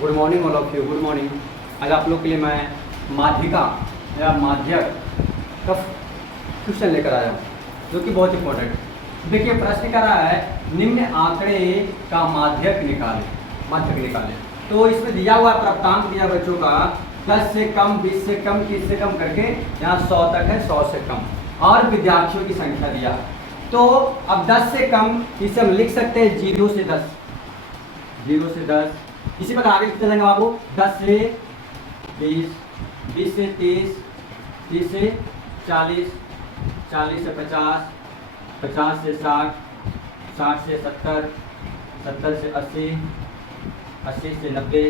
Good morning all of you, good morning. आज आप लोग के लिए मैं माध्यिका या माध्यक का क्वेश्चन लेकर आया हूँ जो कि बहुत इंपॉर्टेंट है। देखिए प्रश्न कर रहा है निम्न आंकड़े का माध्यक निकालें। तो इसमें दिया हुआ प्राप्तांक दिया बच्चों का 10 से कम, 20 से कम, 30 से कम करके यहाँ 100 तक है, 100 से कम और विद्यार्थियों की संख्या दिया। तो अब 10 से कम इसे हम लिख सकते हैं 0 से 10, 0 से 10। इसी प्रकार आगे चलेंगे बाबू 10 से 20, 20 से 30, 30 से 40, 40 से 50, 50 से 60, 60 से 70, 70 से 80, 80 से 90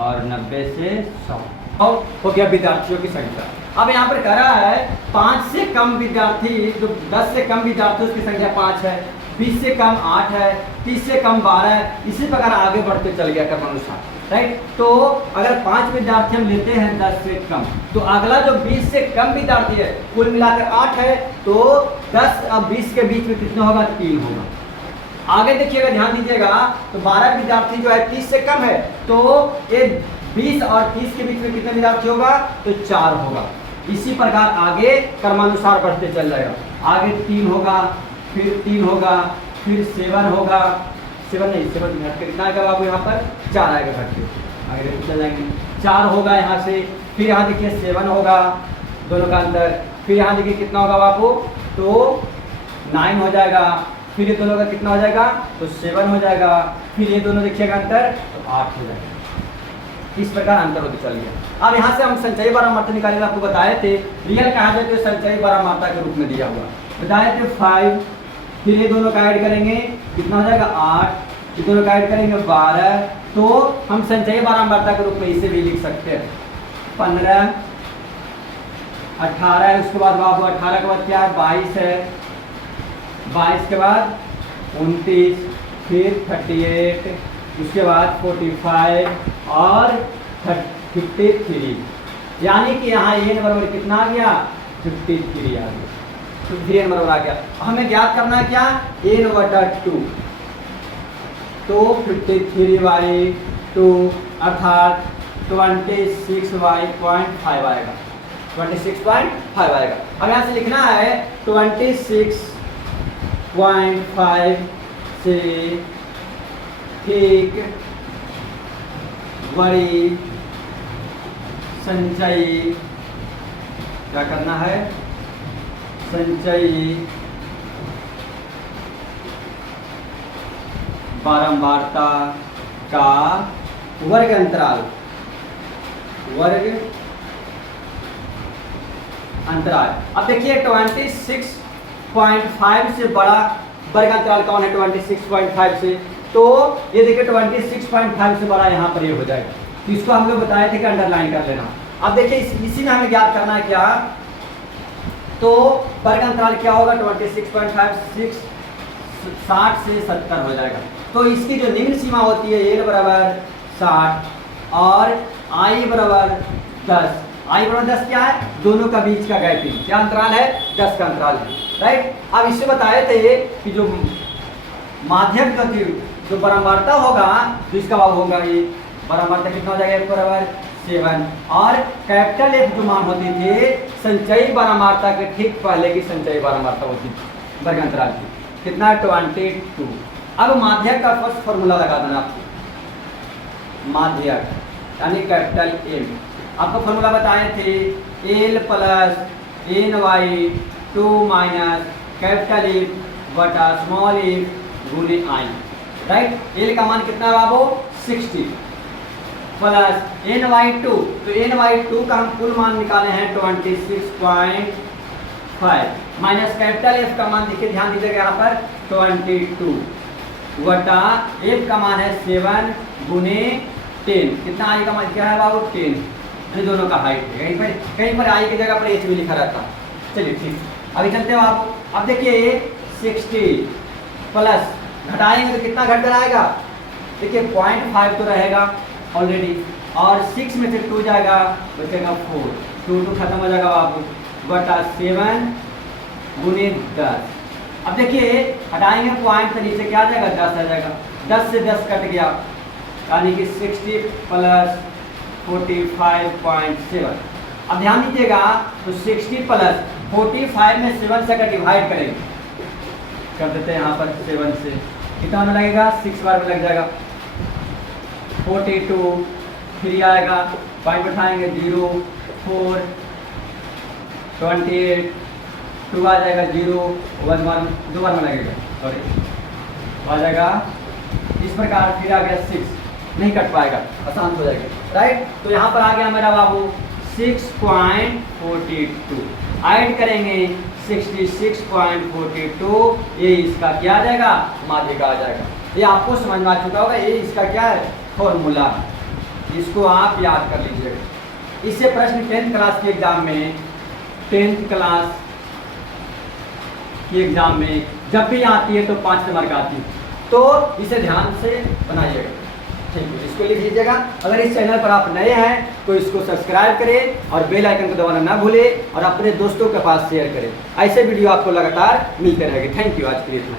और 90 से 100 और हो गया विद्यार्थियों की संख्या। अब यहाँ पर कह रहा है 5 से कम विद्यार्थी, जो 10 से कम विद्यार्थियों की संख्या 5 है, 20 से कम 8 है, 30 से कम 12 है। इसी प्रकार आगे बढ़ते चल गया क्रमानुसार, राइट। तो अगर 5 विद्यार्थी हम लेते हैं 10 से कम, तो अगला जो 20 से कम विद्यार्थी है कुल मिलाकर 8 है, तो 10 और 20 के बीच में कितना होगा? 3 होगा। आगे देखिएगा, ध्यान दीजिएगा, तो 12 विद्यार्थी जो है 30 से कम है, तो ये 20 और 30 के बीच में कितने विद्यार्थी होगा? तो 4 होगा। इसी प्रकार आगे क्रमानुसार बढ़ते चल जाएगा। आगे 3 होगा, फिर 3 होगा, फिर 7 होगा, 7 नहीं, 7 घट के कितना आएगा बाबू? यहाँ पर 4 आएगा घट के, आगे चल जाएंगे। 4 होगा यहाँ से, फिर यहाँ देखिए 7 होगा, दोनों का अंतर। फिर यहाँ देखिए कितना होगा बाबू? तो 9 हो जाएगा। फिर ये दोनों का कितना हो जाएगा? तो 7 हो जाएगा। फिर ये दोनों देखिएगा अंतर, तो 8 हो जाएगा। इस प्रकार अंतर होते चल गया। अब यहाँ से हम संचयी बारहमार्ता निकालने आपको बताए थे। रियल कहा जाए तो संचयी बारहमार्ता के रूप में दिया हुआ बताए थे 5। फिर ये दोनों का ऐड करेंगे, कितना हो जाएगा? 8। ये दोनों का ऐड करेंगे 12। तो हम संचयी बारहमार्ता के रूप में इसे भी लिख सकते हैं 15, 18 है। उसके बाद बाबू 18 के बाद क्या है? 22 है। 22 के बाद 29, फिर 38, उसके बाद 45 और 53। यानी कि यहाँ n बराबर कितना आ गया? 53 आ गया। 53 बराबर आ गया। हमें ज्ञात करना है क्या? n/2। तो 53/2 अर्थात 26/0.5 आएगा, 26.5 आएगा। अब यहाँ से लिखना है 26.5 से ठीक बड़ी संचयी, क्या करना है? संचयी बारंबारता का वर्ग अंतराल, अब देखिए 26.5 से बड़ा वर्ग अंतराल कौन है? 26.5 से, तो ये देखिए 26.5 से बड़ा यहाँ पर ये हो जाएगा। तो इसको हम लोग बताए थे कि अंडरलाइन कर लेना। अब देखिए इसी में हमें ज्ञात करना है क्या? तो वर्ग अंतराल क्या होगा? 26.5, 60 से 70 हो जाएगा। तो इसकी जो निम्न सीमा होती है n बराबर 60 और i बराबर 10। i बराबर 10 क्या है? दोनों का बीच का गैपिंग, क्या अंतराल है? 10 का अंतराल है, राइट। अब इससे बताए थे कि जो माध्यक गति जो बारंबारता होगा, तो इसका भाव होगा ये बारंबारता कितना हो जाएगा? 1 बराबर 7 और कैपिटल F जो मान होती थी संचयी बारंबारता के ठीक पहले की संचयी बारंबारता होती थी वर्ग अंतराल की, कितना? 22। अब माध्यक का फर्स्ट फॉर्मूला लगा देना आपको। माध्यक यानी कैपिटल M, आपको फॉर्मूला बताए थे L plus ny2 minus capital F बटा स्मॉल f गुने i, राइट। L का मान कितना है बाबू? 60 प्लस ny2, तो ny2 का हम कुल मान निकाले हैं 26.5 माइनस कैपिटल F का मान देखिए, ध्यान दीजिएगा यहाँ पर 22 वटा F का मान है 7 गुने 10। कितना i का मान क्या है बाबू? 10। इन दोनों का हाइट है, कहीं पर i की जगह पर h भी लिखा रहता। चलिए ठीक, अभी चलते हो आप। अब देखिए 60 प्लस घटाएंगे तो कितना घट कर आएगा? देखिए 0.5 तो रहेगा ऑलरेडी, और 6 में से 2 जाएगा, बचेगा 4, 2 खत्म हो जाएगा बाबू, बटा 7 गुने 10। अब देखिए हटाएंगे पॉइंट तो नीचे क्या आ जाएगा? 10 आ जाएगा। 10 से 10 कट गया, यानी कि 60 प्लस 45.7। अब ध्यान दीजिएगा, तो 60 प्लस 45 में 7 से अगर डिवाइड करेंगे, कर देते हैं यहाँ पर 7 से, कितना में लगेगा, 6 बार में लग जाएगा। 42 फिर आएगा, पॉइंट बैठाएंगे 0 4 28 2 आ जाएगा 0 1 1 2 बार में लगेगा, सॉरी आ जाएगा। इस प्रकार फिर आ गया 6, नहीं कट पाएगा, आसान हो जाएगा, राइट। तो यहाँ पर आ गया मेरा बाबू 6.42, ऐड करेंगे 66.42, ये इसका क्या आ जाएगा, माध्यिका आ जाएगा। ये आपको समझ में आ चुका होगा, ये इसका क्या है, फॉर्मूला। इसको आप याद कर लीजिएगा। इससे प्रश्न 10th क्लास के एग्जाम में, 10th क्लास की एग्जाम में जब भी आती है तो 5 नंबर का आती है, तो इसे ध्यान से बनाइएगा, ठीक है। इसको लिख लीजिएगा। अगर इस चैनल पर आप नए हैं तो इसको सब्सक्राइब करें और बेल आइकन को दबाना ना भूलें और अपने दोस्तों के पास शेयर करें। ऐसे वीडियो आपको लगातार मिलते रहेंगे। थैंक यू, आज के लिए इतना।